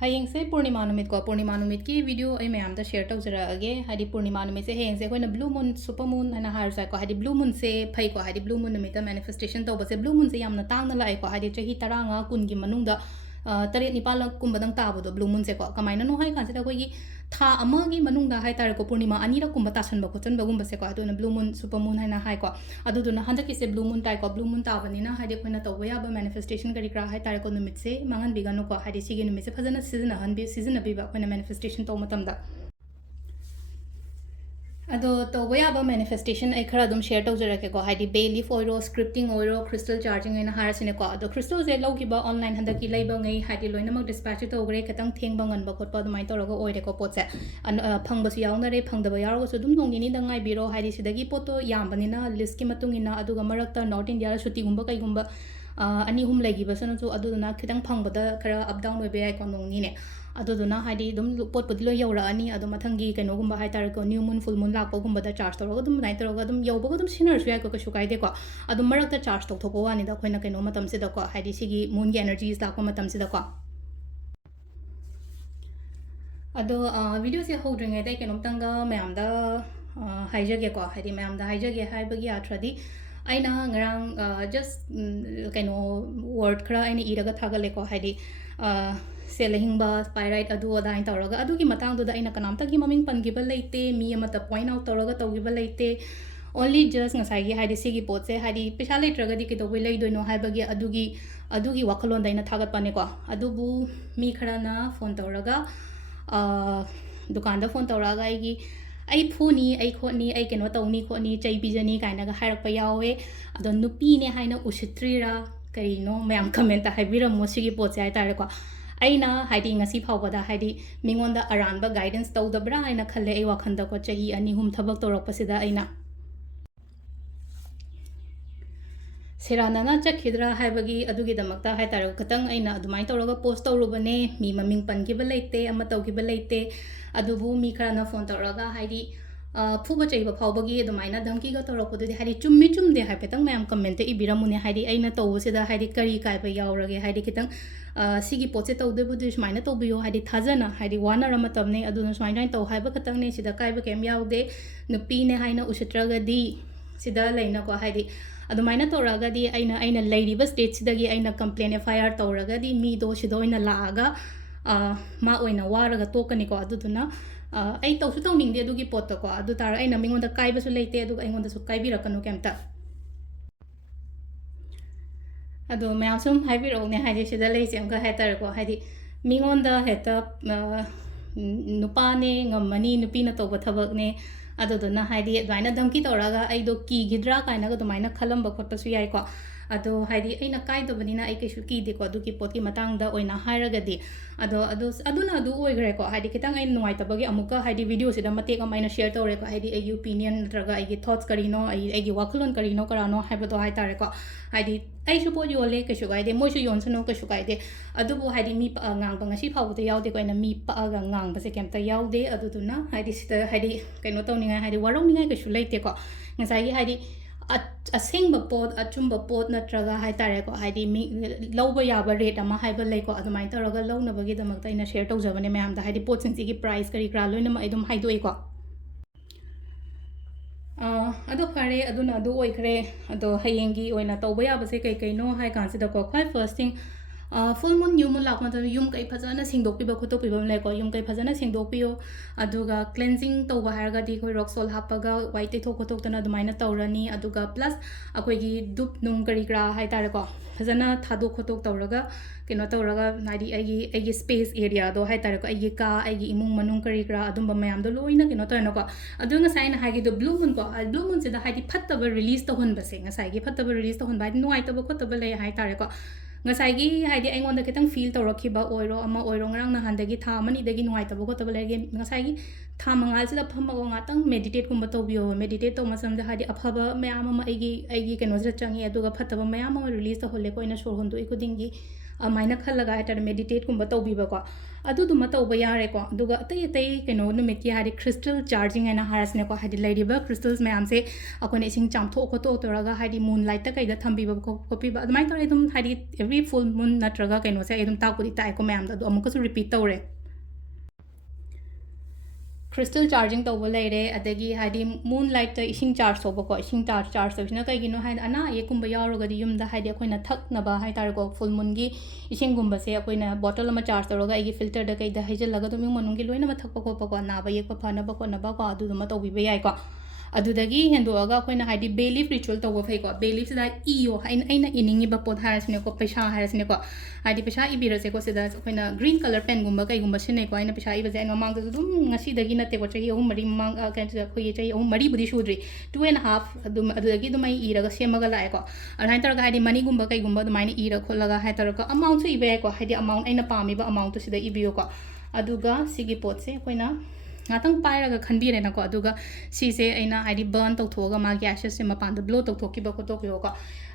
Hayeng se Purnima numit ko Purnima numit ki video ai mayam da share tawjara age hadi Purnima numit se hayeng se koina blue moon super moon ana har sa ko hadi blue moon se phai ko hadi blue moon numit da manifestation tawba se blue moon se yamna tangna lai ko hadi chahi taranga kun gi manung da taret nipal la kumba dang tabo do blue moon se ko kamaina no hai kan se da ko gi tha ama gi manung da hai tar ko Purnima ani ra kumba tasan ba ko chan ba gumba se ko aduna blue moon super moon haina hai ko aduna handa ki se blue moon tai ko blue moon ta bani na hadi koina tawba ya ba manifestation kari kra hai tar ko numit se mangan bigano ko hadi sigi numit se phajana season abi ba koina manifestation to matam da ado tawba ya ba manifestation ai khara dum share tawjara ke ko hadi bay leaf oiro scripting oiro crystal charging ina har sine ko ado crystal je logi ba online handa ki laiba ngai hadi loina mak dispatch to gre katang theng ba ngan ba khot pa dumai to roga oire ko pot se phang ba su yaung na re phang da ba yaro su dum nong ni da ngai biro hadi sidagi poto yam bani na list ki matung ina adu ga marak ta north india ra shuti gumba kai gumba ani hum lagi ba sana chu adu na khitang phang ba da khara up down we be ai ko nong ni ne aduduna hadi dum pot pot lo yawra ani adu mathangi kaino gumba hai tar ko new moon full moon lakpo gumba da charge toroga dum nai toroga dum yawba dum sinar su ko ka shukai de ko adu marak da charge tok thopo ani da khoina kaino matam se da ko hadi sigi moon gi energies lakpo matam se da ko ado video se hodringa dai kaino tanga mayam da haijage ko hadi mayam da haijage hai bagi atradi aina ngarang just kaino word khara aina iraga thagale ko hadi selling ba pyrite adu ada in tawraga adu ki matang du da ina kanamta ki maming pangiba leite mi amata point out tawraga tawgiba leite only just ngasai gi hadi sigi pot se hadi pisa letraga di ki to lei doino hai bagi adugi wakalon da ina thagat pane ko adubu mi khara na phone tawraga dukan da phone tawraga ai phuni ai khoni ai keno tawni khoni chai bijani kaina ga harak pa yawe ado nupi ne haina ushitri ra karino mayam comment ta haibira mo sigi pot se ai tare ko aina haidi ngasi phawbada haidi mingonda aranba guidance tawdabra aina khalle ai wakhanda ko chahi ani hum thabak torok pasida aina Serana chakhidra haibagi adugi damakta hai tar katang aina adumai tawraga post tawrubane mi maming pangiba leite ama tawgiba leite adubu mi kharana phone tawraga haidi phuba chaiba phawbagi adumaina dhamki ga tawrakpodudi haidi chummi chumde hai petang mayam comment te ibiramune haidi aina tawsida haidi kari kaiba yaurage haidi kitang sigi potse tawdebudu sumaina tawbiyo haidi thajana haidi wana ramatamne aduna sumaina taw haiba katang ne sida kaiba kem yaude nupi ne haina usitragadi sida leina ko haidi adumaina tawragadi aina leiriba state sidagi aina complaint FIR tawragadi mi do sidoina laaga ma oina waraga tokani ko aduduna ai tawsu tawning de adugi pot ko adu tar aina mingonda kaiba su leite adu aingonda su kaibirakanu kemta ado mayam sum haibiro ne haidi sida leise amka hetar ko haidi mingonda heta nupa ne ngamani nupi na toba thabak ne aduduna haidi adwaina dhamki tawraga ai do ki gidra kaina ga dumaina khalamba khotpa su yai ko ado haidi aina kai do banina ai kesu ki de ko adu ki pot ki matang da oina hairagadi aduna adu oigre ko haidi kitang ai nuai tabagi amuka haidi video sida mate ka maina share tawre ko haidi ai opinion natraga ai thoughts karino ai gi wakulon karino karano haibado hai tare ko haidi ai support yole kesu gai de moi su yon sano kesu gai de adubu haidi mi pa ngang ba ngasi phawde yaude ko ina mi pa ga ngang ba se kemta yaude aduduna haidi sita haidi kaino tawninga haidi warong ningai kesu leite ko ngasai gi haidi asingba pot achumba pot natraga hai tare ko haidi mi lawba yaba rate ama haiba lei ko adumai taraga lawnabagi damakta ina share tawjabane mayam da haidi pot singsi gi price kari kra loina ma idum haidoi ko ado fare aduna adu oikre ado hayengi oina tawba yaba se kai kai no hai kan se da ko khai first thing full moon new moon lakma ta yum kai phajana singdokpi ba khotopi bam le ko yum kai phajana singdokpiyo aduga cleansing tawba harga di khoi rock salt hapaga white te thok thok tana dumaina tawrani aduga plus akoi gi dup nung kari kra hai tare ko phajana thadok khotok tawraga keno tawraga nadi ai space area do hai tare ko ai ka ai imung manung kari kra adumba mayam do loina keno tawna ko adunga saina hagi do blue moon ko blue moon se da hai di phattaba release to hon ba se nga sai gi phattaba release to hon ba nuai taba khotaba le hai tare ko ngasai haidi aingonda kitang feel tawrakhiba oiro ama oiro ngrang na handagi tha mani dagi nuai tabo ko tabo lege ngasai tha mangal sida phama go ngatang meditate kumba tawbiyo meditate to masam da haidi aphaba mayam ama aigi keno sira changi aduga phataba mayam ama release to holle ko ina shor hondu ikudingi ꯑꯗꯨꯃꯥꯏꯅ ꯈꯜꯂꯒ ꯍꯥꯏꯇꯥꯔꯦ ꯃꯦꯗꯤꯇꯦꯠꯀꯨꯝꯕ ꯇꯧꯕꯤꯕꯀꯣ ꯑꯗꯨꯗꯨꯃ ꯇꯧꯕ ꯌꯥꯔꯦꯀꯣ ꯑꯗꯨꯒ ꯑꯇꯩ ꯑꯇꯩ ꯀꯩꯅꯣ ꯅꯨꯃꯤꯠꯀꯤ ꯍꯥꯏꯗꯤ ꯈ꯭ꯔꯤꯁꯇꯜ ꯆꯥꯔꯖꯤꯡ ꯍꯥꯏꯅ ꯍꯥꯏꯔꯁꯤꯅꯦꯀꯣ ꯍꯥꯏꯗꯤ ꯂꯩꯔꯤꯕ ꯈ꯭ꯔꯤꯁꯇꯜꯁ ꯃꯌꯥꯝꯁꯦ ꯑꯩꯈꯣꯏꯅ ꯏꯁꯤꯡ ꯆꯥꯝꯊꯣꯛ ꯈꯣꯠꯇꯣꯛ ꯇꯧꯔꯒ ꯍꯥꯏꯗꯤ ꯃꯨꯟ ꯂꯥꯏꯠꯇ ꯀꯩꯗ ꯊꯝꯕꯤꯕ ꯈꯣꯠꯄꯤꯕ ꯑꯗꯨꯃꯥꯏꯅ ꯇꯧꯔꯦ ꯑꯗꯨꯝ ꯍꯥꯏꯗꯤ ꯑꯦꯕ꯭ꯔꯤ ꯐꯨꯜ ꯃꯨꯟ ꯅꯠꯇ꯭ꯔꯒ ꯀꯩꯅꯣꯁꯦ ꯑꯩ ꯑꯗꯨꯝ ꯇꯥꯛꯄꯨꯗꯤ ꯇꯥꯛꯑꯦꯀꯣ ꯃꯌꯥꯝꯗ ꯑꯗꯣ ꯑꯃꯨꯛꯀꯁꯨ ꯔꯤꯄꯤꯠ ꯇꯧꯔꯦ ꯈ꯭ꯔꯤꯁꯇꯜ ꯆꯥꯔꯖꯤꯡ ꯇꯧꯕ ꯂꯩꯔꯦ ꯑꯗꯒꯤ ꯍꯥꯏꯗꯤ ꯃꯨꯟ ꯂꯥꯏꯠꯇ ꯏꯁꯤꯡ ꯆꯥꯔꯖ ꯇꯧꯕꯀꯣ ꯏꯁꯤꯡ ꯆꯥꯔꯖ ꯇꯧꯕꯁꯤꯅ ꯀꯩꯒꯤꯅꯣ ꯍꯥꯏꯗꯤ ꯑꯅꯥ ꯑꯌꯦꯛꯀꯨꯝꯕ ꯌꯥꯎꯔꯒꯗꯤ ꯌꯨꯝꯗ ꯍꯥꯏꯗꯤ ꯑꯩꯈꯣꯏꯅ ꯊꯛꯅꯕ ꯍꯥꯏꯇꯥꯔꯦꯀꯣ ꯐꯨꯜ ꯃꯨꯟꯒꯤ ꯏꯁꯤꯡꯒꯨꯝꯕꯁꯦ ꯑꯩꯈꯣꯏꯅ ꯕꯣꯇꯜ ꯑꯃ ꯆꯥꯔꯖ ꯇꯧꯔꯒ ꯑꯩꯒꯤ ꯐꯤꯜꯇꯔꯗ ꯀꯩꯗ ꯍꯩꯖꯤꯜꯂꯒ ꯑꯗꯨꯝ ꯏꯃꯨꯡ ꯃꯅꯨꯡꯒꯤ ꯂꯣꯏꯅꯃꯛ ꯊꯛꯄ ꯈꯣꯠꯄꯀꯣ ꯅꯥꯕ ꯌꯦꯛꯄ ꯐꯅꯕ ꯈꯣꯠꯅꯕꯀꯣ ꯑꯗꯨꯗꯨꯃ ꯇꯧꯕꯤꯕ ꯌꯥꯏꯀꯣ ꯑꯗꯨꯗꯒꯤ ꯍꯦꯟꯗꯣꯛꯑꯒ ꯑꯩꯈꯣꯏꯅ ꯍꯥꯏꯗꯤ ꯕꯦꯂꯤꯐ ꯔꯤꯆꯨꯋꯦꯜ ꯇꯧꯕ ꯐꯩꯀꯣ ꯕꯦꯂꯤꯐꯁꯤꯗ ꯏꯌꯣ ꯑꯩꯅ ꯏꯅꯤꯡꯉꯤꯕ ꯄꯣꯠ ꯍꯥꯏꯔꯁꯤꯅꯦꯀꯣ ꯄꯩꯁꯥ ꯍꯥꯏꯔꯁꯤꯅꯦꯀꯣ ꯍꯥꯏꯗꯤ ꯄꯩꯁꯥ ꯏꯕꯤꯔꯁꯦꯀꯣ ꯁꯤꯗ ꯑꯩꯈꯣꯏꯅ ꯒ꯭ꯔꯤꯟ ꯀꯂꯔ ꯄꯦꯟꯒꯨꯝꯕ ꯀꯩꯒꯨꯝꯕ ꯁꯤꯖꯤꯟꯅꯩꯀꯣ ꯑꯩꯅ ꯄꯩꯁꯥ ꯏꯕꯁꯦ ꯑꯩꯅ ꯃꯃꯥꯡꯗꯁꯨ ꯑꯗꯨꯝ ꯉꯁꯤꯗꯒꯤ ꯅꯠꯇꯦꯀꯣ ꯆꯍꯤ 3-4 ꯃꯃꯥꯡ ꯑꯩꯈꯣꯏꯒꯤ ꯆꯍꯤ 3-4ꯕꯨꯗꯤ ꯁꯨꯗ꯭ꯔꯤ 2.5 ꯑꯗꯨꯗꯒꯤ ꯑꯗꯨꯝ ꯑꯩ ꯏꯔꯒ ꯁꯦꯝꯃꯒ ꯂꯥꯛꯑꯦꯀꯣ ꯑꯗꯨꯃꯥꯏꯅ ꯇꯧꯔꯒ ꯍꯥꯏꯗꯤ ꯃꯅꯤꯒꯨꯝꯕ ꯀꯩꯒꯨꯝꯕ ꯑꯗꯨꯃꯥꯏꯅ ꯏꯔ ꯈꯣꯠꯂꯒ ꯍꯥꯏꯇꯥꯔꯦꯀꯣ ꯑꯃꯥꯎꯟꯠꯁꯨ ꯏꯕ ꯌꯥꯏꯀꯣ ꯍꯥꯏꯗꯤ ꯑꯃꯥꯎꯟꯠ ꯑꯩꯅ ꯄꯥꯝꯃꯤꯕ ꯑꯃꯥꯎꯟꯠꯇꯨ ꯁꯤꯗ ꯏꯕꯤꯌꯨꯀꯣ ꯑꯗꯨꯒ ꯁꯤꯒꯤ ꯄꯣꯠꯁꯦ ꯑꯩꯈꯣꯏꯅ ꯉꯥꯛꯇꯪ ꯄꯥꯏꯔꯒ ꯈꯟꯕꯤꯔꯦꯅꯀꯣ ꯑꯗꯨꯒ ꯁꯤꯁꯦ ꯑꯩꯅ ꯍꯥꯏꯗꯤ ꯕꯔꯟ ꯇꯧꯊꯣꯛꯑꯒ ꯃꯥꯒꯤ ꯑꯦꯁꯦꯁꯁꯦ ꯃꯄꯥꯟꯗ ꯕ꯭ꯂꯣ ꯇꯧꯊꯣꯛꯈꯤꯕ ꯈꯣꯠꯇꯣꯛꯈꯤꯕꯀꯣ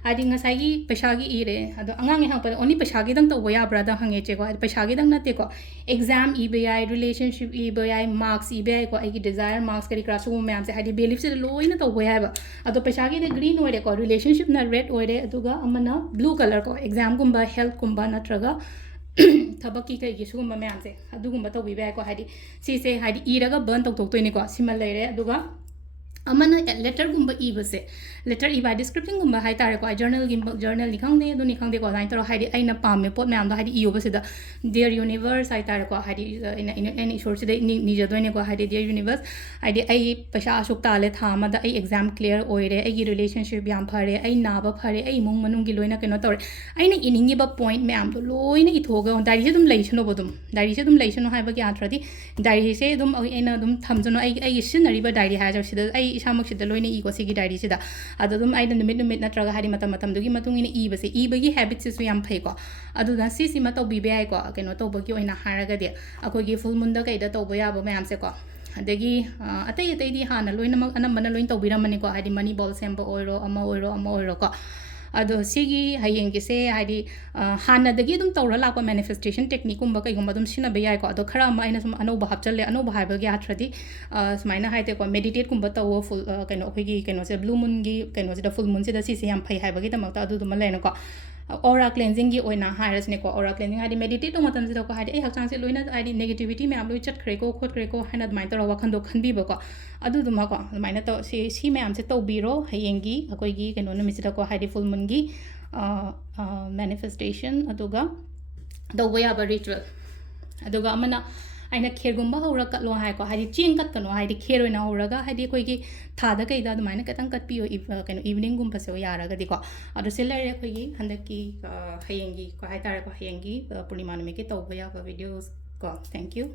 ꯍꯥꯏꯗꯤ ꯉꯁꯥꯏꯒꯤ ꯄꯩꯁꯥꯒꯤ ꯏꯔꯦ ꯑꯗꯣ ꯑꯉꯥꯡꯒꯤ ꯍꯪꯉꯛꯄꯗ ꯑꯣꯟꯂꯤ ꯄꯩꯁꯥꯒꯤꯗꯪ ꯇꯧꯕ ꯌꯥꯕ꯭ꯔꯥꯗ ꯍꯪꯉꯦꯆꯦꯀꯣ ꯍꯥꯏꯗꯤ ꯄꯩꯁꯥꯒꯤꯗꯪ ꯅꯠꯇꯦꯀꯣ ꯑꯦꯛꯖꯥꯝ ꯏꯕ ꯌꯥꯏ ꯔꯤꯂꯦꯁꯟꯁꯤꯞ ꯏꯕ ꯌꯥꯏ ꯃꯥर्क्स ꯏꯕ ꯌꯥꯏꯀꯣ ꯑꯩꯒꯤ ꯗꯤꯖꯥꯌꯔ ꯃꯥर्क्स ꯀꯔꯤ ꯀꯔꯥ ꯁꯤꯒꯨꯝꯕ ꯃꯌꯥꯝꯁꯦ ꯍꯥꯏꯗꯤ ꯕꯦꯂꯤꯐꯁꯤꯗ ꯂꯣꯏꯅ ꯇꯧꯕ ꯌꯥꯏꯕ ꯑꯗꯣ ꯄꯩꯁꯥꯒꯤꯗꯤ ꯒ꯭ꯔꯤꯟ ꯑꯣꯏꯔꯦꯀꯣ ꯔꯤꯂꯦꯁꯟꯁꯤꯞꯅ ꯔꯦꯗ ꯑꯣꯏꯔꯦ ꯑꯗꯨꯒ ꯑꯃꯅ ꯕ꯭ꯂೂ ꯀꯂꯔ ꯀꯣ ꯑꯦꯛꯖꯥꯝꯒꯨꯝꯕ ꯍꯦꯜꯊꯀꯨꯝꯕ ꯅꯠꯇ꯭ꯔꯒ ꯊꯕꯛꯀꯤ ꯀꯩꯒꯤ ꯁꯤꯒꯨꯝꯕ ꯃꯌꯥꯝꯁꯦ ꯑꯗꯨꯒꯨꯝꯕ ꯇꯧꯕꯤꯕ ꯌꯥꯏꯀꯣ ꯍꯥꯏꯗꯤ ꯁꯤꯁꯦ ꯍꯥꯏꯗꯤ ꯏꯔꯒ ꯕꯔꯟ ꯇꯧꯊꯣꯛꯇꯣꯏꯅꯤꯀꯣ ꯁꯤꯃ ꯂꯩꯔꯦ ꯑꯗꯨꯒ ꯑꯃꯅ ꯂꯦꯇꯔꯒꯨꯝꯕ ꯏꯕꯁꯦ ꯂꯦꯇꯔ ꯏꯕ ꯍꯥꯏꯗꯤ ꯁ꯭ꯀ꯭ꯔꯤꯞꯇꯤꯡꯒꯨꯝꯕ ꯍꯥꯏꯇꯥꯔꯦꯀꯣ ꯖꯔꯅꯦꯜꯅꯤ ꯈꯪꯗꯦ ꯑꯗꯨꯅꯤ ꯈꯪꯗꯦꯀꯣ ꯑꯗꯨꯃꯥꯏꯅ ꯇꯧꯔꯒ ꯍꯥꯏꯗꯤ ꯑꯩꯅ ꯄꯥꯝꯃꯦ ꯄꯣꯠ ꯃꯌꯥꯝꯗꯣ ꯍꯥꯏꯗꯤ ꯏꯌꯣꯕꯁꯤꯗ ꯗꯤꯌꯔ ꯌꯨꯅꯤꯚꯔꯁ ꯍꯥꯏꯇꯥꯔꯦꯀꯣ ꯍꯥꯏꯗꯤ ꯑꯩꯅ ꯏꯁꯣꯔꯁꯤꯗ ꯅꯤꯖꯗꯣꯏꯅꯦꯀꯣ ꯍꯥꯏꯗꯤ ꯗꯤꯌꯔ ꯌꯨꯅꯤꯚꯔꯁ ꯍꯥꯏꯗꯤ ꯑꯩ ꯄꯩꯁꯥ ꯑꯁꯨꯛ ꯇꯥꯜꯂꯦ ꯊꯥ ꯑꯃꯗ ꯑꯩ ꯑꯦꯛꯖꯥꯝ ꯀ꯭ꯂꯤꯌꯔ ꯑꯣꯏꯔꯦ ꯑꯩꯒꯤ ꯔꯤꯂꯦꯁꯟꯁꯤꯞ ꯌꯥꯝ ꯐꯔꯦ ꯑꯩ ꯅꯥꯕ ꯐꯔꯦ ꯑꯩ ꯏꯃꯨꯡ ꯃꯅꯨꯡꯒꯤ ꯂꯣꯏꯅ ꯀꯩꯅꯣ ꯇꯧꯔꯦ ꯑꯩꯅ ꯏꯅꯤꯡꯉꯤꯕ ꯄꯣꯏꯟꯠ ꯃꯌꯥꯝꯗꯣ ꯂꯣꯏꯅ ꯏꯊꯣꯛꯑꯒ ꯗꯥꯏꯔꯤꯁꯦ ꯑꯗꯨꯝ ꯂꯩꯁꯅꯣꯕ ꯑꯗꯨꯝ ꯗꯥꯏꯔꯤꯁꯦ ꯑꯗꯨꯝ ꯂꯩꯁꯅꯣ ꯍꯥꯏꯕꯒꯤ ꯌꯥꯗ꯭ꯔꯗꯤ ꯗꯥꯏꯔꯤꯁꯦ ꯑꯗꯨꯝ ꯑꯩꯅ ꯑꯗꯨꯝ ꯊꯝꯖꯅꯣ ꯑꯩꯒꯤ ꯁꯤꯖꯤꯟꯅꯔꯤꯕ ꯗꯥꯏꯔꯤ ꯍꯥꯏꯔꯁꯨ ꯁꯤꯗ ꯑꯩ ꯏꯁꯥꯃꯛꯁꯤꯗ ꯂꯣꯏꯅ ꯏꯀꯣ ꯁꯤꯒꯤ ꯗꯥꯏꯔꯤꯁꯤꯗ ꯑꯗꯣ ꯑꯗꯨꯝ ꯑꯩꯅ ꯅꯨꯃꯤꯠ ꯅꯠꯇ꯭ꯔꯒ ꯍꯥꯏꯗꯤ ꯃꯇꯝꯗꯨꯒꯤ ꯃꯇꯨꯡ ꯏꯟꯅ ꯏꯕꯁꯦ ꯏꯕꯒꯤ ꯍꯦꯕꯤꯠꯁꯤꯁꯨ ꯌꯥꯝ ꯐꯩꯀꯣ ꯑꯗꯨꯅ ꯁꯤꯁꯤꯃ ꯇꯧꯕꯤꯕ ꯌꯥꯏꯀꯣ ꯀꯩꯅꯣ ꯇꯧꯕꯒꯤ ꯑꯣꯏꯅ ꯍꯥꯏꯔꯒꯗꯤ ꯑꯩꯈꯣꯏꯒꯤ ꯐꯨꯜ ꯃꯨꯟꯗ ꯀꯩꯗ ꯇꯧꯕ ꯌꯥꯕ ꯃꯌꯥꯝꯁꯦꯀꯣ ꯑꯗꯒꯤ ꯑꯇꯩ ꯑꯇꯩꯗꯤ ꯍꯥꯟꯅ ꯂꯣꯏꯅꯃꯛ ꯑꯅꯝꯕꯅ ꯂꯣꯏꯅ ꯇꯧꯕꯤꯔꯝꯃꯅꯤꯀꯣ ꯍꯥꯏꯗꯤ ꯃꯅꯤ ꯕꯣꯜ ꯁꯦꯝꯕ ꯑꯣꯏꯔꯣ ꯑꯃ ꯑꯣꯏꯔꯣꯀꯣ ꯑꯗꯣ ꯁꯤꯒꯤ ꯍꯌꯦꯡꯒꯤꯁꯦ ꯍꯥꯏꯗꯤ ꯍꯥꯟꯅꯗꯒꯤ ꯑꯗꯨꯝ ꯇꯧꯔ ꯂꯥꯛꯄ ꯃꯦꯅꯤꯐꯦꯁꯇꯦꯁꯟ ꯇꯦꯛꯅꯤꯛꯀꯨꯝꯕ ꯀꯩꯒꯨꯝꯕ ꯑꯗꯨꯝ ꯁꯤꯖꯤꯟꯅꯕ ꯌꯥꯏꯀꯣ ꯑꯗꯣ ꯈꯔ ꯑꯃ ꯑꯩꯅ ꯁꯨꯝ ꯑꯅꯧꯕ ꯍꯥꯞꯆꯜꯂꯦ ꯑꯅꯧꯕ ꯍꯥꯏꯕꯒꯤ ꯑꯥꯊ꯭ꯔꯗꯤ ꯁꯨꯃꯥꯏꯅ ꯍꯥꯏꯇꯦꯀꯣ ꯃꯦꯗꯤꯇꯦꯠꯀꯨꯝꯕ ꯇꯧꯋꯣ ꯐꯨꯜ ꯀꯩꯅꯣ ꯑꯩꯈꯣꯏꯒꯤ ꯀꯩꯅꯣꯁꯦ ꯕ꯭ꯂꯨ ꯃꯨꯟꯒꯤ ꯀꯩꯅꯣꯁꯤꯗ ꯐꯨꯜ ꯃꯨꯟꯁꯤꯗ ꯁꯤꯁꯦ ꯌꯥꯝ ꯐꯩ ꯍꯥꯏꯕꯒꯤꯗꯃꯛꯇ ꯑꯗꯨꯗꯨꯃ ꯂꯩꯔꯦꯀꯣ ꯑꯣꯔꯥ ꯀ꯭ꯂꯦꯟꯖꯤꯡꯒꯤ ꯑꯣꯏꯅ ꯍꯥꯏꯔꯁꯤꯅꯦꯀꯣ ꯑꯣꯔꯥ ꯀ꯭ꯂꯦꯟꯖꯤꯡ ꯍꯥꯏꯗꯤ ꯃꯦꯗꯤꯇꯦꯠ ꯇꯧꯕ ꯃꯇꯝꯁꯤꯗꯀꯣ ꯍꯥꯏꯗꯤ ꯑꯩ ꯍꯛꯆꯥꯡꯁꯦ ꯂꯣꯏꯅ ꯍꯥꯏꯗꯤ ꯅꯦꯒꯦꯇꯤꯚꯤꯇꯤ ꯃꯌꯥꯝ ꯂꯣꯏ ꯆꯠꯈ꯭ꯔꯦꯀꯣ ꯈꯣꯠꯈ꯭ꯔꯦꯀꯣ ꯍꯥꯏꯅ ꯑꯗꯨꯃꯥꯏꯅ ꯇꯧꯔꯒ ꯋꯥꯈꯟꯗꯣ ꯈꯟꯕꯤꯕꯀꯣ ꯑꯗꯨꯗꯨꯃꯀꯣ ꯑꯗꯨꯃꯥꯏꯅ ꯇꯧ ꯁꯤ ꯃꯌꯥꯝꯁꯦ ꯇꯧꯕꯤꯔో ꯍꯌꯦꯡꯒꯤ ꯑꯩꯈꯣꯏꯒꯤ ꯀꯩꯅꯣ ꯅꯨꯃꯤꯠꯁꯤꯗꯀꯣ ꯍꯥꯏꯗꯤ ꯐꯨꯜ ꯃꯨꯟꯒꯤ ꯃꯦꯅꯤꯐꯦꯁꯇꯦꯁꯟ ꯑꯗꯨꯒ ꯇꯧꯕ ꯌꯥꯕ ꯔꯤꯆꯨꯋꯦꯜ ꯑꯗꯨꯒ ꯑꯃꯅ ꯑꯩꯅ ꯈꯦꯔꯒꯨꯝꯕ ꯍꯧꯔ ꯀꯠꯂꯣ ꯍꯥꯏꯀꯣ ꯍꯥꯏꯗꯤ ꯆꯦꯡ ꯀꯠꯀꯅꯣ ꯍꯥꯏꯗꯤ ꯈꯦꯔ ꯑꯣꯏꯅ ꯍꯧꯔꯒ ꯍꯥꯏꯗꯤ ꯑꯩꯈꯣꯏꯒꯤ ꯊꯥꯗ ꯀꯩꯗ ꯑꯗꯨꯃꯥꯏꯅ ꯈꯤꯇꯪ ꯀꯠꯄꯤꯌꯣ ꯀꯩꯅꯣ ꯏꯚꯅꯤꯡꯒꯨꯝꯕꯁꯦ ꯌꯥꯔꯒꯗꯤꯀꯣ ꯑꯗꯣ ꯁꯤ ꯂꯩꯔꯦ ꯑꯩꯈꯣꯏꯒꯤ ꯍꯟꯗꯛꯀꯤ ꯍꯌꯦꯡꯒꯤ ꯍꯥꯏꯇꯥꯔꯦꯀꯣ ꯍꯌꯦꯡꯒꯤ ꯄꯨꯔꯅꯤꯃꯥ ꯅꯨꯃꯤꯠꯀꯤ ꯇꯧꯕ ꯌꯥꯕ ꯚꯤꯗꯤꯑꯣꯁ ꯀꯣ ꯊꯦꯡꯛ ꯌꯨ